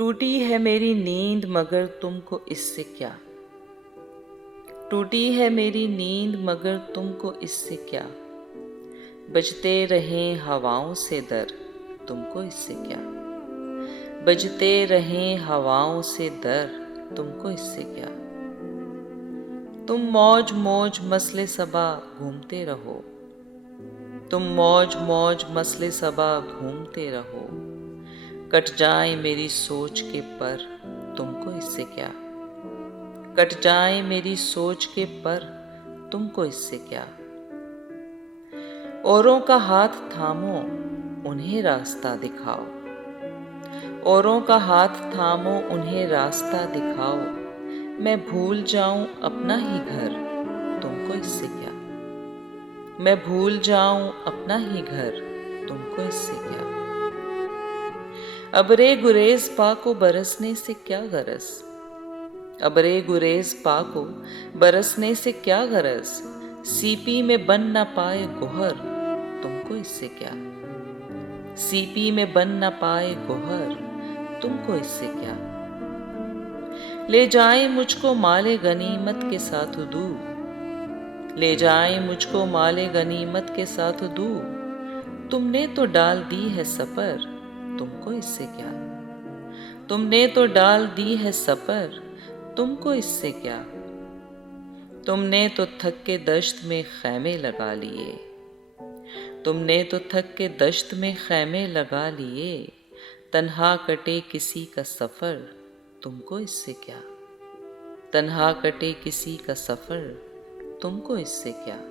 टूटी है मेरी नींद मगर तुमको इससे क्या। टूटी है मेरी नींद मगर तुमको इससे क्या। बजते रहें हवाओं से दर, तुमको इससे क्या। बजते रहें हवाओं से दर, तुमको इससे क्या। तुम मौज मौज मसले सबा घूमते रहो। तुम मौज मौज मसले सबा घूमते रहो। कट जाए मेरी सोच के पर, तुमको इससे क्या। कट जाए मेरी सोच के पर, तुमको इससे क्या। औरों का हाथ थामो, उन्हें रास्ता दिखाओ। औरों का हाथ थामो, उन्हें रास्ता दिखाओ। मैं भूल जाऊं अपना ही घर, तुमको इससे क्या। मैं भूल जाऊं अपना ही घर, तुमको इससे क्या। अबरे गुरेज पा को बरसने से क्या गरज। अबरे गुरेज पा को बरसने से क्या गरज। सीपी में बन न पाए गोहर, तुमको इससे क्या। सीपी में बन न पाए गोहर, तुमको इससे क्या। ले जाए मुझको माले गनीमत के साथ दूर। ले जाए मुझको माले गनीमत के साथ दूर। तुमने तो डाल दी है सफर, तुमको इससे क्या। तुमने तो डाल दी है सफर, तुमको इससे क्या। तुमने तो थक के दश्त में खैमे लगा लिए। तुमने तो थक के दश्त में खैमे लगा लिए। तन्हा कटे किसी का सफर, तुमको इससे क्या। तन्हा कटे किसी का सफर, तुमको इससे क्या।